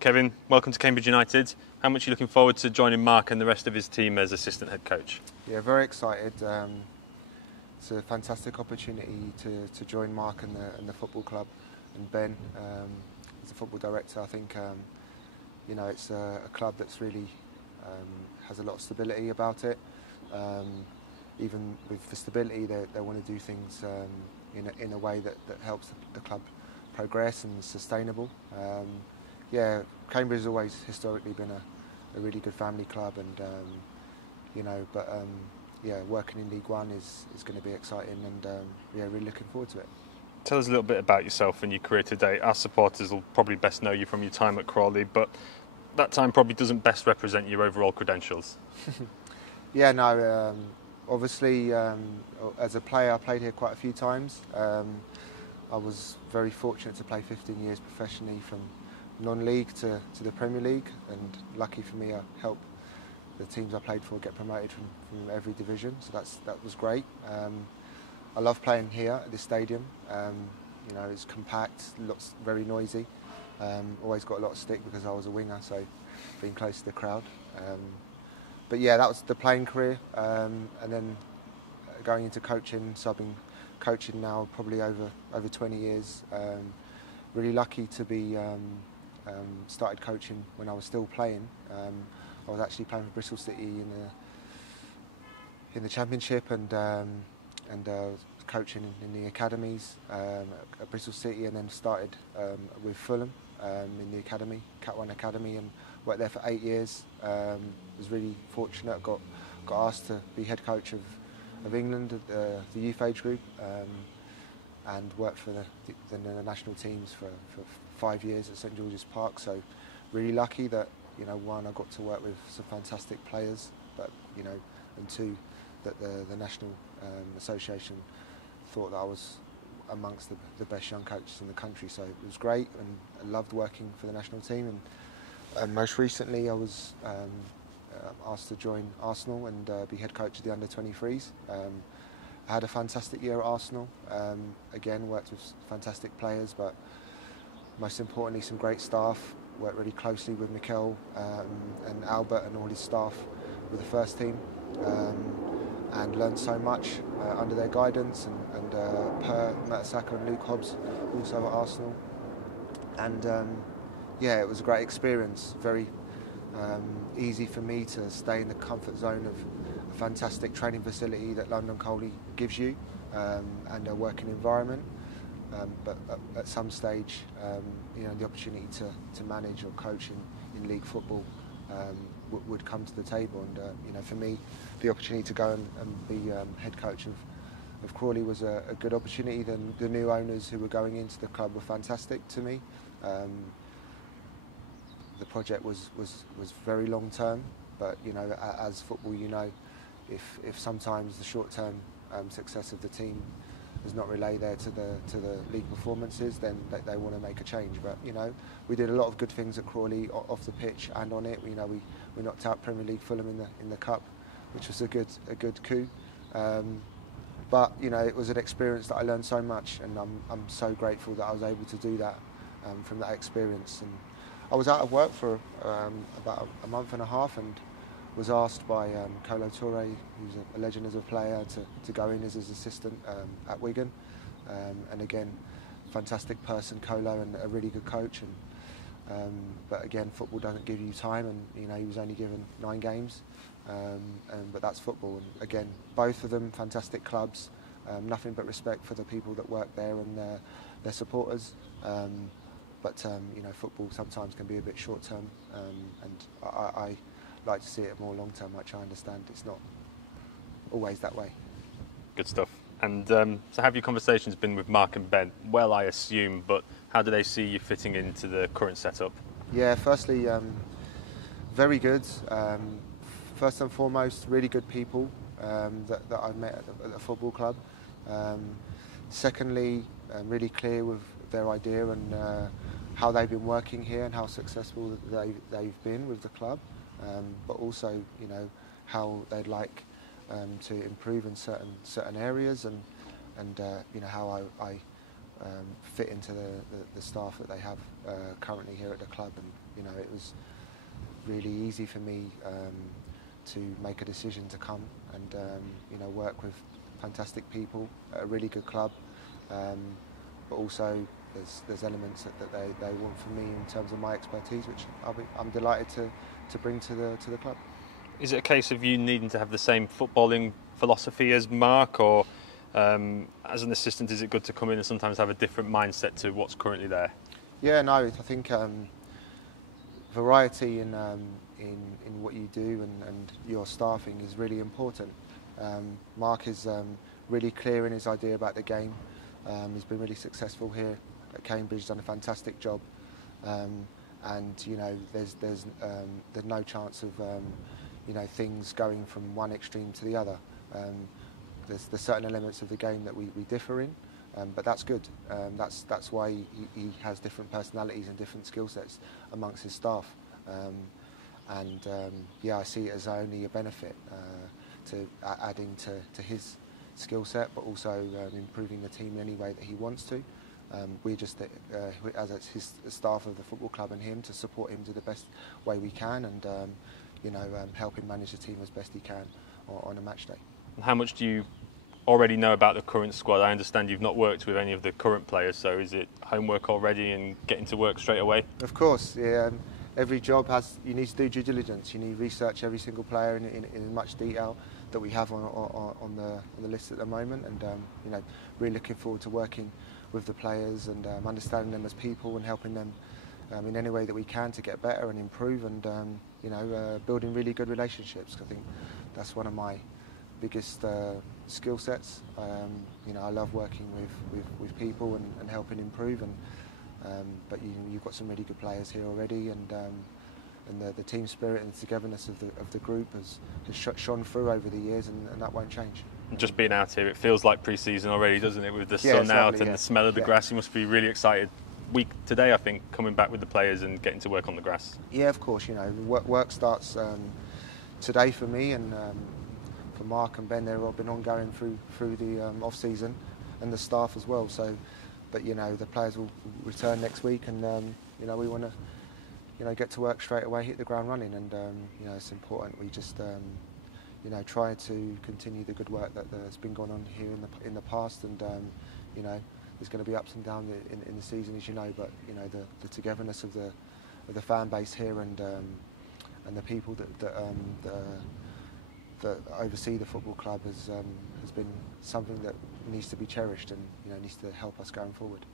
Kevin, welcome to Cambridge United. How much are you looking forward to joining Mark and the rest of his team as assistant head coach? Yeah, very excited. It's a fantastic opportunity to join Mark and the football club, and Ben as a football director. I think it's a club that's really has a lot of stability about it. Even with the stability, they want to do things in a way that helps the club progress and is sustainable. Cambridge has always historically been a really good family club, and working in League One is going to be exciting, and really looking forward to it. Tell us a little bit about yourself and your career today. Our supporters will probably best know you from your time at Crawley, but that time probably doesn't best represent your overall credentials. Obviously, as a player, I played here quite a few times. I was very fortunate to play 15 years professionally, from non-league to the Premier League, and lucky for me, I helped the teams I played for get promoted from every division, so that was great. I love playing here at this stadium. It's compact, very noisy. Always got a lot of stick because I was a winger, so being close to the crowd. That was the playing career, and then going into coaching. So I've been coaching now probably over 20 years. Really lucky to be started coaching when I was still playing. I was actually playing for Bristol City in the Championship, and coaching in the academies at Bristol City, and then started with Fulham in the academy, Cat 1 Academy, and worked there for 8 years. Was really fortunate. Got asked to be head coach of England, the youth age group, and worked for the national teams for 5 years at St George's Park. So really lucky that one, I got to work with some fantastic players, but and two, that the National Association thought that I was amongst the best young coaches in the country. So it was great, and I loved working for the national team. And most recently, I was asked to join Arsenal and be head coach of the under-23s. I had a fantastic year at Arsenal. Again, worked with fantastic players, but most importantly, some great staff. Worked really closely with Mikel and Albert and all his staff with the first team, and learned so much under their guidance, and Per Mertesacker and Luke Hobbs also at Arsenal. And it was a great experience. Very easy for me to stay in the comfort zone of a fantastic training facility that London Colney gives you, and a working environment. But at some stage, the opportunity to manage or coach in league football would come to the table. And for me, the opportunity to go and be head coach of Crawley was a good opportunity. The new owners who were going into the club were fantastic to me. The project was very long term, but as football, if sometimes the short term success of the team does not relay there to the league performances, then they want to make a change. But we did a lot of good things at Crawley off the pitch and on it. We knocked out Premier League Fulham in the cup, which was a good coup. But it was an experience that I learned so much, and I'm so grateful that I was able to do that from that experience. And I was out of work for about a month and a half, and was asked by Kolo Toure, who's a legend as a player, to go in as his assistant at Wigan. And again, fantastic person, Kolo, and a really good coach. But again, football doesn't give you time, and he was only given 9 games. But that's football. And again, both of them fantastic clubs. Nothing but respect for the people that work there and their supporters. But football sometimes can be a bit short term, and I like to see it more long term, which I understand it's not always that way. Good stuff. And so have your conversations been with Mark and Ben? Well, I assume, but how do they see you fitting into the current setup? Yeah, firstly, very good. First and foremost, really good people that I've met at the football club. Secondly, really clear with their idea and how they've been working here and how successful they've been with the club. But also, how they'd like to improve in certain areas, and how I fit into the staff that they have currently here at the club. And it was really easy for me to make a decision to come and work with fantastic people at a really good club, but also there's elements that they want from me in terms of my expertise, which I'm delighted to bring to the club. Is it a case of you needing to have the same footballing philosophy as Mark, or as an assistant, is it good to come in and sometimes have a different mindset to what's currently there? Yeah, no, I think variety in what you do and your staffing is really important. Mark is really clear in his idea about the game. He's been really successful here at Cambridge, done a fantastic job, and there's no chance of things going from one extreme to the other. There's certain elements of the game that we differ in, but that's good. That's why he has different personalities and different skill sets amongst his staff. I see it as only a benefit to adding to his skill set, but also improving the team in any way that he wants to. We're just as his staff of the football club and him to support him to the best way we can, and help him manage the team as best he can on a match day. How much do you already know about the current squad? I understand you've not worked with any of the current players, so is it homework already and getting to work straight away? Of course, yeah. Every job you need to do due diligence. You need to research every single player in as much detail that we have on the list at the moment, and really looking forward to working with the players and understanding them as people and helping them in any way that we can to get better and improve, and building really good relationships. I think that's one of my biggest skill sets. I love working with people and helping improve, but you've got some really good players here already, and the team spirit and togetherness of the group has shone through over the years, and that won't change. Just being out here, it feels like pre-season already, doesn't it? With the sun out and the smell of the grass, you must be really excited. Week today, I think, coming back with the players and getting to work on the grass. Yeah, of course. Work starts today for me, and for Mark and Ben. They've all been ongoing through the off season, and the staff as well. So, but the players will return next week, and we want to get to work straight away, hit the ground running, and it's important we just try to continue the good work that's been going on here in the past, and there's going to be ups and downs in the season, as you know, but the togetherness of the fan base here and the people that oversee the football club has been something that needs to be cherished and needs to help us going forward.